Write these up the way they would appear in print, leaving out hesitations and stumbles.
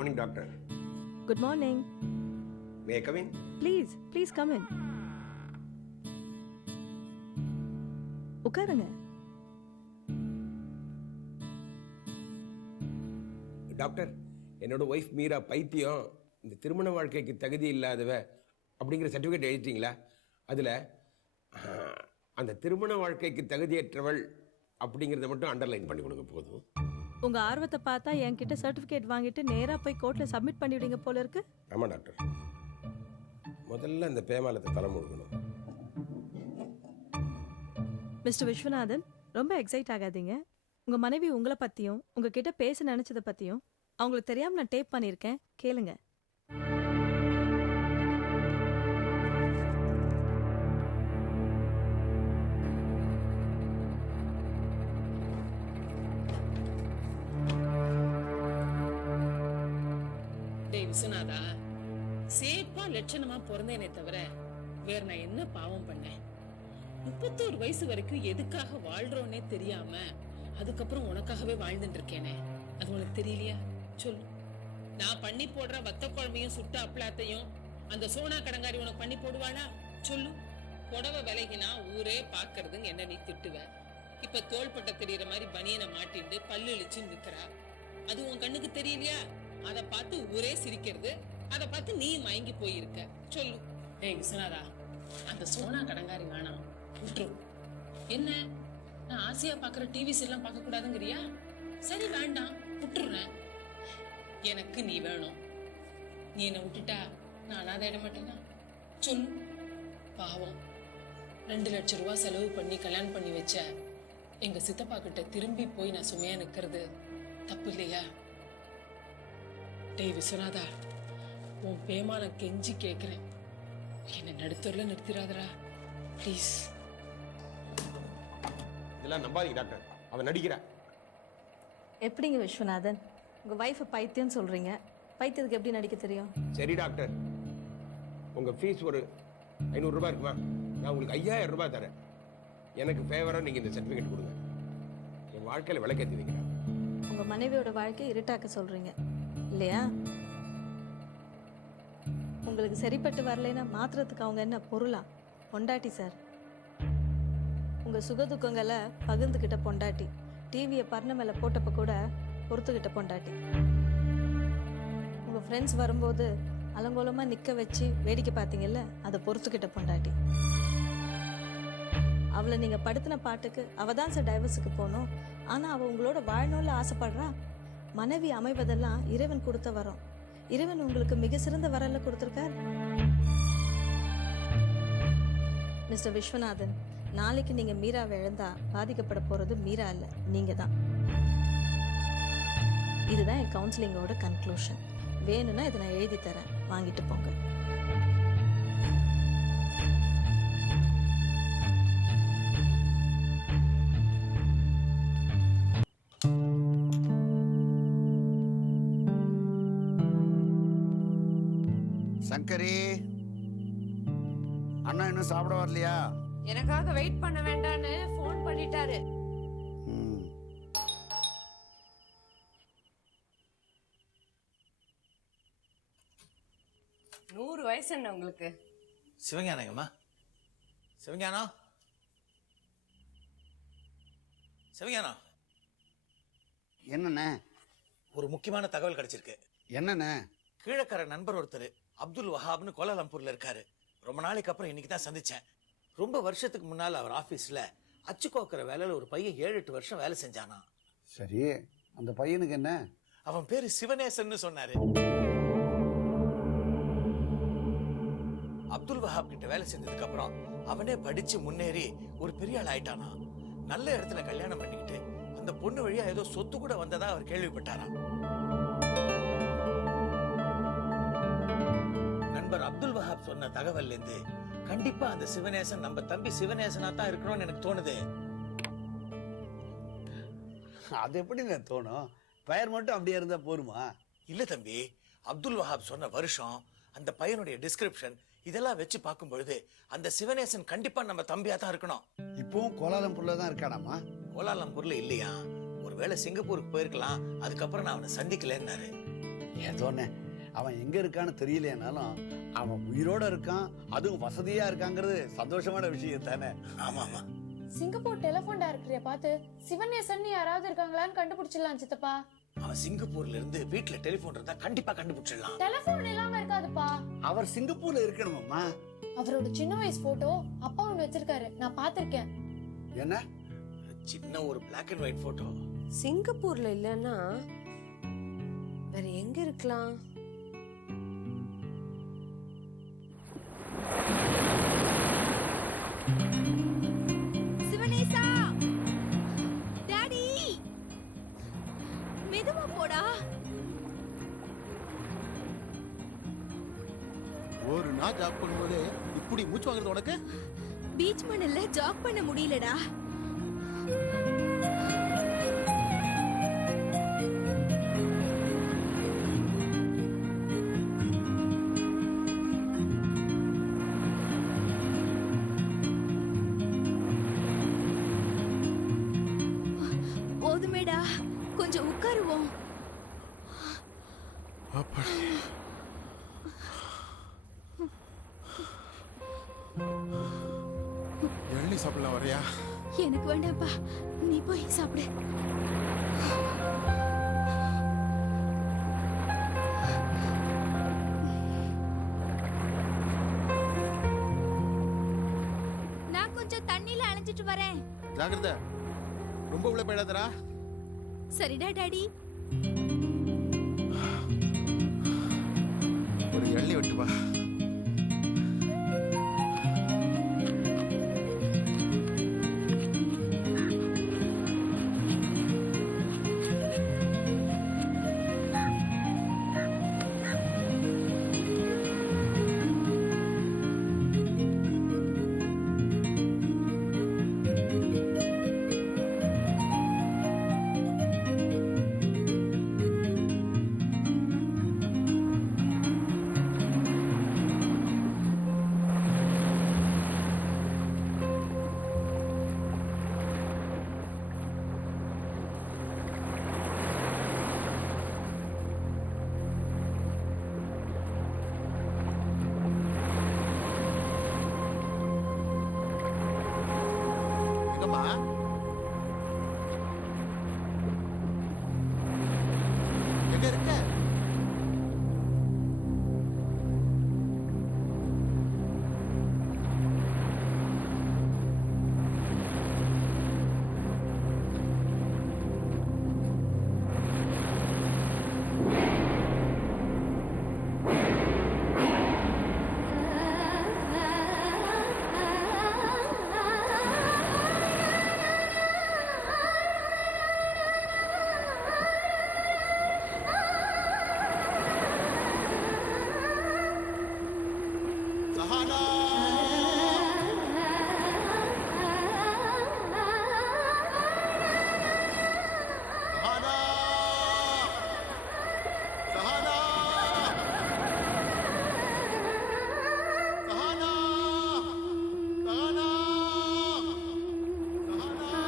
Morning, doctor. Good morning. May I come in? Please come in. உட்காருங்க. Doctor, என்னோட wife Meera பைத்தியம், இந்த திருமண வாழ்க்கைக்கு தகுதி இல்லாதவ அப்படிங்கிற சர்டிஃபிகேட் எழுதிட்டீங்களா? அதில் அந்த திருமண வாழ்க்கைக்கு தகுதியற்றவள் அப்படிங்கிறத மட்டும் அண்டர்லைன் பண்ணி கொடுங்க போதும். உங்க ஆர்வத்தை பார்த்தா என்கிட்ட சர்டிபிகேட் வாங்கிட்டு நேரா போய் கோர்ட்ல சப்மிட் பண்ணிவிடுங்க போல இருக்கு. ஆமாம் டாக்டர், முதல்ல அந்த பேமாலத்தை தலை முழுகணும். மிஸ்டர் விஸ்வநாதன், ரொம்ப எக்ஸைட் ஆகாதீங்க. உங்க மனைவி உங்களை பத்தியும் உங்ககிட்ட பேச நினைச்சதை பத்தியும் அவங்களுக்கு தெரியாம நான் டேப் பண்ணியிருக்கேன், கேளுங்க. விஸ்வநாதா, சேப்பா லட்சணமா பிறந்தேனே தவிர வேற நான் என்ன பாவம் பண்ணேன்? 31 வயசு வரைக்கும் எதுக்காக வாழ்றோன்னே தெரியாம அதுக்கப்புறம் உனக்காகவே வாழ்ந்துட்டு இருக்கேனே, அது உனக்கு தெரியலையா? சொல்லு. நான் பண்ணி போடுற வத்த குழம்பையும் சுட்ட அப்பளாத்தையும் அந்த சோனா கடங்காரி உனக்கு பண்ணி போடுவாளா? சொல்லு. புடவை விலகினா ஊரே பாக்குறதுங்க என்ன நீ திட்டுவ. இப்ப தோள்பட்ட தெரியற மாதிரி பனியனை மாட்டிட்டு பல்லு இழிச்சு நிக்கிறா, அது உன் கண்ணுக்கு தெரியலையா? அதை பார்த்து ஊரே சிரிக்கிறது, அதை பார்த்து நீ மயங்கி போயிருக்க. சொல்லு. ஏய் விஸ்வநாதா, அந்த சோனா கடங்காரி வேணாம், விட்டுரு. என்ன, நான் ஆசையா பாக்குற டிவிஸ் எல்லாம் பார்க்க கூடாதுங்கிறியா? சரி வேண்டாம், விட்டுருறேன். எனக்கு நீ வேணும். நீ என்ன விட்டுட்டா நான் அனாதை ஆயிட மாட்டேனா? சொல்லு. பாவம், 2 லட்சம் ரூபாய் செலவு பண்ணி கல்யாணம் பண்ணி வச்ச எங்க சித்தப்பா கிட்ட திரும்பி போய் நான் சுமையா நிக்கிறது தப்பு இல்லையா? டேய் விஸ்வநாதா, உன் பேமான கெஞ்சி கேட்கிறேன், என்ன நடுத்தூர்ல நிறுத்திடாதரா ப்ளீஸ். இதெல்லாம் நம்பாதீங்க டாக்டர், அவன் நடிக்கிறா. எப்படிங்க விஸ்வநாதன், உங்க வைஃப் பைத்தியம் சொல்றீங்க, பைத்தியத்துக்கு எப்படி நடிக்க தெரியும்? சரி டாக்டர், உங்கள் ஃபீஸ் ஒரு 500 ரூபாய் இருக்குமா? நான் உங்களுக்கு 5000 ரூபாய் தரேன். எனக்கு ஃபேவராக நீங்கள் இந்த சர்டிஃபிகேட் கொடுங்க. என் வாழ்க்கையில் விளக்கேற்றி வைக்கிறேன். உங்க மனைவியோட வாழ்க்கை இருட்டாக்க சொல்றீங்க இல்லையா? உங்களுக்கு சரிப்பட்டு வரலைன்னா மாத்திரத்துக்கு அவங்க என்ன பொருளா? பொண்டாட்டி சார். உங்க சுகதுக்கங்களை பகிர்ந்துகிட்ட பொண்டாட்டி, டிவியை பர்ண மேல போட்டப்ப கூட பொறுத்துக்கிட்ட பொண்டாட்டி, உங்க ஃப்ரெண்ட்ஸ் வரும்போது அலங்கோலமா நிக்க வச்சு வேடிக்கை பார்த்தீங்கல்ல, அதை பொறுத்துக்கிட்ட பொண்டாட்டி. அவளை நீங்க படுத்தின பாட்டுக்கு அவ தான் சார் டைவர்ஸுக்கு போகணும், ஆனா அவ உங்களோட வாழணும்னு ஆசைப்படுறா. மனைவி அமைவதெல்லாம் இறைவன் கொடுத்த வரம். இறைவன் உங்களுக்கு மிக சிறந்த வரல கொடுத்திருக்கார். மிஸ்டர் விஸ்வநாதன், நாளைக்கு நீங்க மீராவை இழந்தா பாதிக்கப்பட போறது மீரா இல்ல, நீங்க தான். இதுதான் என் கவுன்சிலிங்கோட கன்க்ளூஷன். வேணும்னா இதை நான் எழுதி தரேன், வாங்கிட்டு போங்க. சங்கரி, அண்ணா இன்னும் சாப்பிட வரலையா? எனக்காக வெயிட் பண்ண வேண்டான்னு ஃபோன் பண்ணிட்டாரு. நூறு வயசு என்ன உங்களுக்கு? சிவஞானங்கம்மா, சிவஞானம், சிவஞானம். என்னண்ணே? ஒரு முக்கியமான தகவல் கிடைச்சிருக்கு. என்னண்ணே? கீழக்கர நண்பர் ஒருத்தர் அப்துல் வஹாப்னு கோலாலம்பூர்ல இருக்காரு. ரொம்ப நாளைக்கு அப்புறம் இன்னைக்கு தான் சந்திச்சேன். ரொம்ப வருஷத்துக்கு முன்னால் அவர் ஆபீஸ்ல அச்சு கோக்கிற வேலையில ஒரு பையன் 7-8 வருஷம் வேலை செஞ்சானா. சரி, அந்த பையனுக்கு என்ன? அவன் பேரு சிவநேசன் சொன்னாரு. அப்துல் வஹாப் கிட்ட வேலை செஞ்சதுக்கு அப்புறம் அவனே படிச்சு முன்னேறி ஒரு பெரிய ஆள் ஆயிட்டானா. நல்ல இடத்துல கல்யாணம் பண்ணிக்கிட்டு அந்த பொண்ணு வழியா ஏதோ சொத்து கூட வந்ததா அவர் கேள்விப்பட்டாராம். நண்பர் அப்துல் வஹாப் சொன்ன தகவல்ல இருந்து கண்டிப்பா அந்த சிவநேசன் நம்ம தம்பி சிவநேசனா தான் இருக்கணும்னு எனக்கு தோணுது. அது எப்படி தோணும்? பெயர் மட்டும் அப்படியே இருந்தா போருமா? இல்ல தம்பி, அப்துல் வஹாப் சொன்ன வருஷம், அந்த பையனுடைய டிஸ்கிரிப்ஷன், இதெல்லாம் வச்சு பார்க்கும் பொழுது அந்த சிவநேசன் கண்டிப்பா நம்ம தம்பியா தான் இருக்கணும். இப்பவும் கோலாலம்பூர்ல தான் இருக்கானாமா? கோலாலம்பூர்ல இல்லையா, ஒருவேளை சிங்கப்பூருக்கு போயிருக்கலாம். அதுக்கப்புறம் நான் அவனை சந்திக்கலன்னாரு. ஏதோண்ணே அவன் எங்க இருக்கான்னு தெரியலைனாலும் அவன் உயிரோட இருக்கான், அதுவும் வசதியா இருக்காங்கிறது சந்தோஷமான விஷயம் தானே. ஆமா ஆமா. சிங்கப்பூர் டெலிபோன் டைரக்டரிய பார்த்து சிவனேசன் யாராவது இருக்காங்களான்னு கண்டுபிடிச்சிடலாம் சித்தப்பா. அவன் சிங்கப்பூர்ல இருந்து வீட்டுல டெலிபோன் இருந்தா கண்டிப்பா கண்டுபிடிச்சிடலாம். டெலிபோன் இல்லாம இருக்காதுப்பா. அவர் சிங்கப்பூர்ல இருக்கணுமாம்மா. அவரோட சின்ன வயசு போட்டோ அப்பா ஒண்ணு வச்சிருக்காரு, நான் பாத்திருக்கேன். என்ன சின்ன ஒரு பிளாக் அண்ட் ஒயிட் போட்டோ. சிங்கப்பூர்ல இல்லன்னா வேற எங்க இருக்கலாம்? சிவனேசா, டாடி, மெதுவா போடா. ஒரு நாள் ஜாப் பண்ணும்போது இப்படி மூச்சு வாங்குறது உனக்கு? பீச் மணல்ல ஜாக் பண்ண முடியலடா. போதுமேடா, கொஞ்சம் உட்காருவோம். அப்படி எள்ளி சாப்பிடலாம் வரையா? எனக்கு வேண்டாம்ப்பா, நீ போய் சாப்பிடு. நான் கொஞ்சம் தண்ணில அலைஞ்சிட்டு வரேன். ஜாகிரதை, ரொம்ப உள்ள போயிடாதடா. சரிடா டாடி. ஒரு எள்ளி வெட்டு வா. எங்கம்மா? எங்க இருக்க? சஹானா! சஹானா! சஹானா! சஹானா! சஹானா! சஹானா!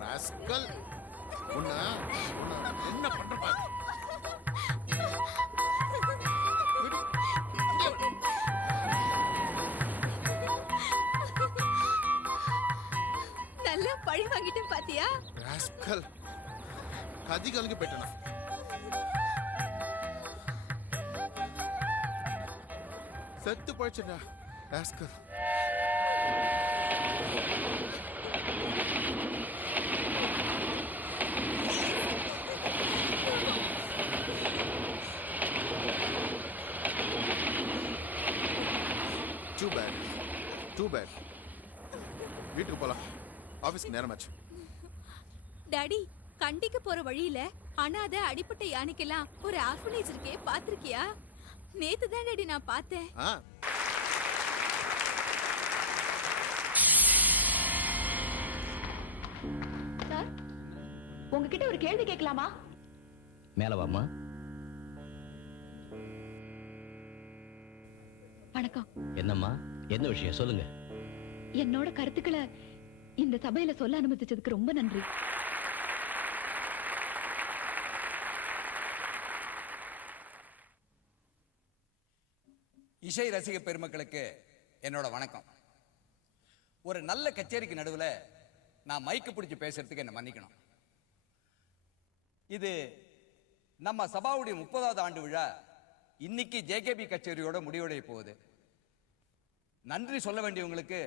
ராஸ்கல், உன்னை என்ன பண்ற பாரு. விடு. இங்கே வா. நல்லா பழி வாங்கிட்டேன் பாத்தியா? ராஸ்கல், கதி கலங்கி போயிட்டேனா? செத்து போயிடுச்சுடா ராஸ்கல். பேட். வீட்டுக்கு போலாம். ஆபீஸ்க்கு நேரமாச்சு. டாடி, கண்டிக்கு போற வழியில அனாதை அடிப்பட்ட யானைக்கெல்லாம் ஒரு ஆர்ஃபனேஜ் இருக்கே, பாத்திருக்கியா? நேத்து தான் டாடி நான் பார்த்தேன். ஆ, சார், உங்ககிட்ட ஒரு கேள்வி கேட்கலாமா? மேல வாம்மா. வணக்கம். என்னம்மா, என்ன விஷயம் சொல்லுங்க. என்னோட கருத்துக்களை இந்த சபையில சொல்ல அனுமதிச்சதுக்கு ரொம்ப நன்றி. இசை ரசிக பெருமக்களுக்கு என்னோட வணக்கம். ஒரு நல்ல கச்சேரிக்கு நடுவில் நான் மைக்கு பிடிச்சி பேசுறதுக்கு என்ன மன்னிக்கணும். இது நம்ம சபாவுடைய 30வது ஆண்டு விழா இன்னைக்கு ஜேகேபி கச்சேரியோட முடிவடைய போகுது. நன்றி சொல்ல வேண்டியவங்களுக்கு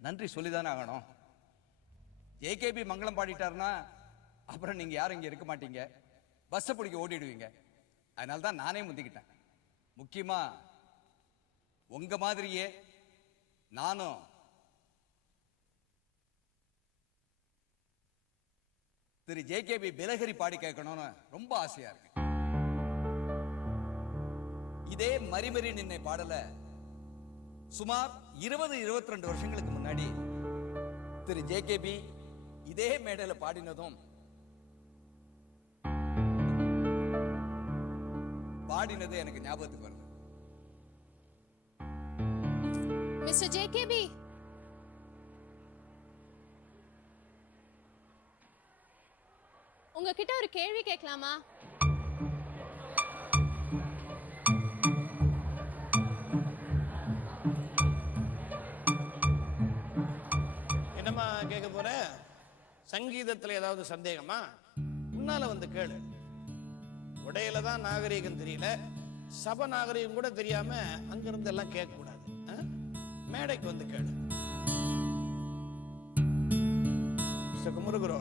நன்றி சொல்லிதானே ஆகணும். ஜேகேபி மங்களம் பாடிட்டாருன்னா அப்புறம் நீங்க யாரும் இங்க இருக்க மாட்டீங்க, பஸ்ஸை பிடிக்க ஓடிடுவீங்க. அதனால தான் நானே முந்திக்கிட்டேன். முக்கியமா உங்க மாதிரியே நானும் திரு ஜேகேபி பிலஹரி பாடி கேட்கணும்னு ரொம்ப ஆசையா இருக்கு. இதே மரிமரி நின்னை பாடல சுமார் 20-22 வருஷங்களுக்கு முன்னாடி திரு ஜேகேபி இதே மேடையில பாடினதும் பாடினது எனக்கு ஞாபகத்துக்கு வருது. மிஸ்டர் ஜேகேபி, உங்ககிட்ட ஒரு கேள்வி கேட்கலாமா? என்னம்மா கேட்க போற? சங்கீதத்துல ஏதாவது சந்தேகமா? முன்னால வந்து கேளு. உடையில தான் நாகரீகம் தெரியல, சப நாகரீகம் கூட தெரியாம அங்கிருந்து எல்லாம் கேட்க கூடாது. மேடைக்கு வந்து கேளு. குமரகுரு,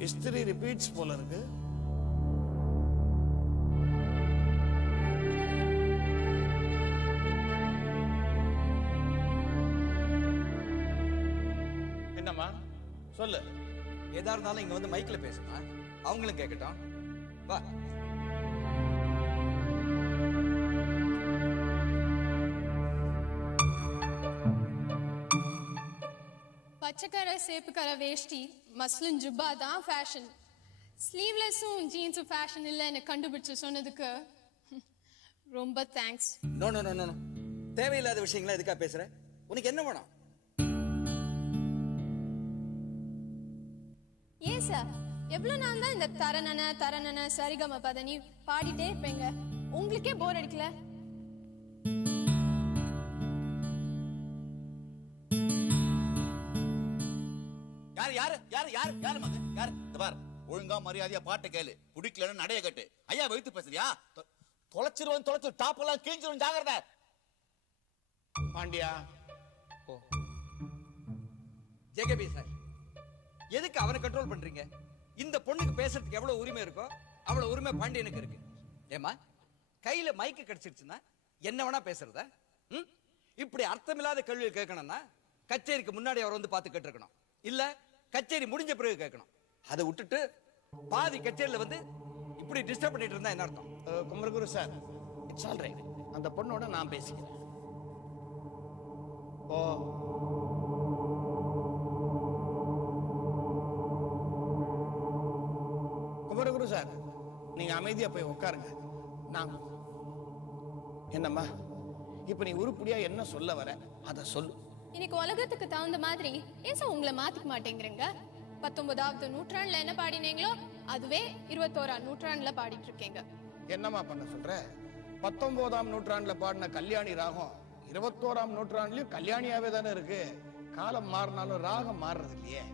ஹிஸ்டரி ரிப்பீட்ஸ் போல இருக்கு. என்னம்மா சொல்லு. எதா இருந்தாலும் இங்க வந்து மைக்ல பேசுமா, அவங்களும் கேட்கட்டும். வா. பச்சைக்கர சேப்புக்கர வேஷ்டி மஸ்லின் ஜுப்பா தான் ஃபேஷன், ஸ்லீவ்லெஸ்ஸும் ஜீன்ஸும் ஃபேஷன் இல்லைன்னு கண்டுபிடிச்சு சொன்னதுக்கு ரொம்ப thanks. No no no no, தேவையில்லாத விஷயங்களா எதுக்கா பேசுற? உனக்கு என்ன வேணும்? ஏன் சார், எவ்வளவு நாள் தான் இந்த தரநன தரநன சரிகம பதனி பாடிட்டே இருப்பீங்க? உங்களுக்கே போர் அடிக்கல? ஒழுங்கா மரியாதையா பாட்டை கேளு. குடிக்கலன்னு நடைய கட்டு. ஐயா வைத்து பேசுறியா? தொலைச்சிருவன், தொலைச்சு டாப் எல்லாம் கிழிஞ்சிரும், ஜாகிரதை. பாண்டியா, ஜேகேபி சார், எதுக்கு அவனை கண்ட்ரோல் பண்றீங்க? இந்த பொண்ணுக்கு பேசுறதுக்கு எவ்வளவு உரிமை இருக்கோ அவ்வளவு உரிமை பாண்டியனுக்கு இருக்கு. ஏமா, கையில மைக்கு கிடைச்சிருச்சுன்னா என்ன வேணா பேசுறதா? இப்படி அர்த்தமில்லாத கேள்விகள் கேட்கணும்னா கச்சேரிக்கு முன்னாடி அவர் வந்து பார்த்து கேட்டிருக்கணும், இல்ல கச்சேரி முடிஞ்ச பிறகு கேட்கணும். அதை விட்டுட்டு பாதி கச்சேரியில வந்து இப்படி டிஸ்டர்ப் பண்ணிட்டு இருந்தா என்ன அர்த்தம்? Kumaraguru sir, it's all right. அந்த பொண்ணோட நான் பேசிக்கிறேன். ஓ, குமரகுரு சார், நீங்க அமைதியா போய் உட்காருங்க. நான் என்னம்மா, இப்ப நீ உருப்படியா என்ன சொல்ல வர அத சொல்லு. இன்னைக்கு உலகத்துக்கு தகுந்த மாதிரி ஏன் சார் உங்களை மாத்திக்க மாட்டேங்கிறீங்க? 19வது நூற்றாண்டுல என்ன பாடினீங்களோ அதுவே 21ஆம் நூற்றாண்டுல பாடிட்டு இருக்கீங்க. என்னம்மா பண்ண சொல்ற? 19ஆம் நூற்றாண்டுல பாடின கல்யாணி ராகம் 21ஆம் நூற்றாண்டுலயும் கல்யாணியாவே தானே இருக்கு. காலம் மாறினாலும் ராகம் மாறுறது இல்லையே.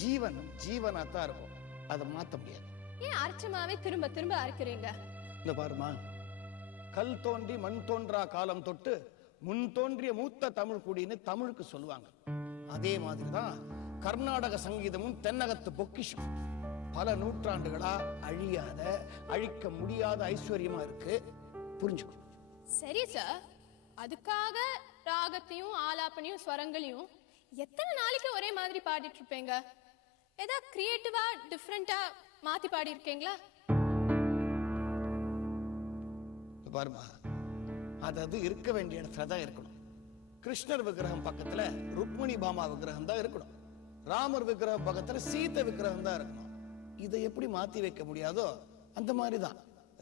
ஜீவன் ஜீவனாத்தான் இருக்கும், அதை மாத்த முடியாது. ஏன் அர்ச்சமாவே திரும்ப திரும்ப அறுக்கிறீங்க? இந்த பாருமா, கல் தோன்றி மண் தோன்றா காலம் தொட்டு முன் தோன்றிய மூத்த தமிழ் குடின்னு தமிழுக்கு சொல்லுவாங்க. அதே மாதிரிதான் கர்நாடக சங்கீதமும் தென்னகத்து பொக்கிஷம். பல நூற்றாண்டுகளா அழியாத, அழிக்க முடியாத ஐஸ்வர்யமா இருக்கு. புரிஞ்சுக்கோ. சரி சார், அதுக்காக ராகத்தையும் ஆலாப்பனையும் ஸ்வரங்களையும் எத்தனை நாளைக்கு ஒரே மாதிரி பாடிட்டு இருப்பீங்க? ஏதாவது கிரியேட்டிவா டிஃப்ரெண்டா மாத்தி பாடி இருக்கீங்களா? பாருமா, அது இருக்க வேண்டிய இடத்துல தான் இருக்கணும். கிருஷ்ணர் விக்கிரகம் பக்கத்துல ருக்மிணி பாமா விக்கிரகம் தான் இருக்கணும். ராமர் விக்கிரகம் பக்கத்துல சீதை விக்கிரகம் தான் இருக்கணும். இதை எப்படி மாத்தி வைக்க முடியாதோ அந்த மாதிரிதான்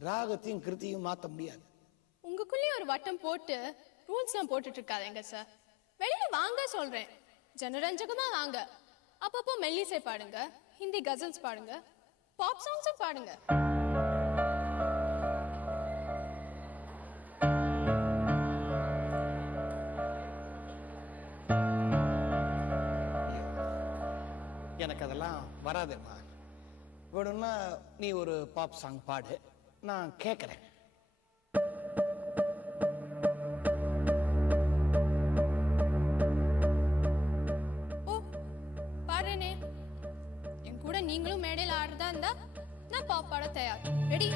ராகத்தையும் கிருத்தியும் மாத்த முடியாது. உங்களுக்குள்ளேயே ஒரு வட்டம் போட்டு ரூல்ஸ்லாம் போட்டுட்டு இருக்காதேங்க சார். வெளியில வாங்க சொல்றேன், ஜனரஞ்சகமா வாங்க. அப்பப்போ மெல்லிசை பாடுங்க, ஹிந்தி கசல்ஸ் பாடுங்க, பாப் சாங்ஸும் பாடுங்க. எனக்கு அதெல்லாம் வராதுமா. வேணும்னா நீ ஒரு பாப் சாங் பாடு, நான் கேட்கறேன். ஓ, பாடுறேனே. என் கூட நீங்களும் மேடையில் ஆடுறதா இருந்தா நான் பாப் பாட தயார். ரெடி?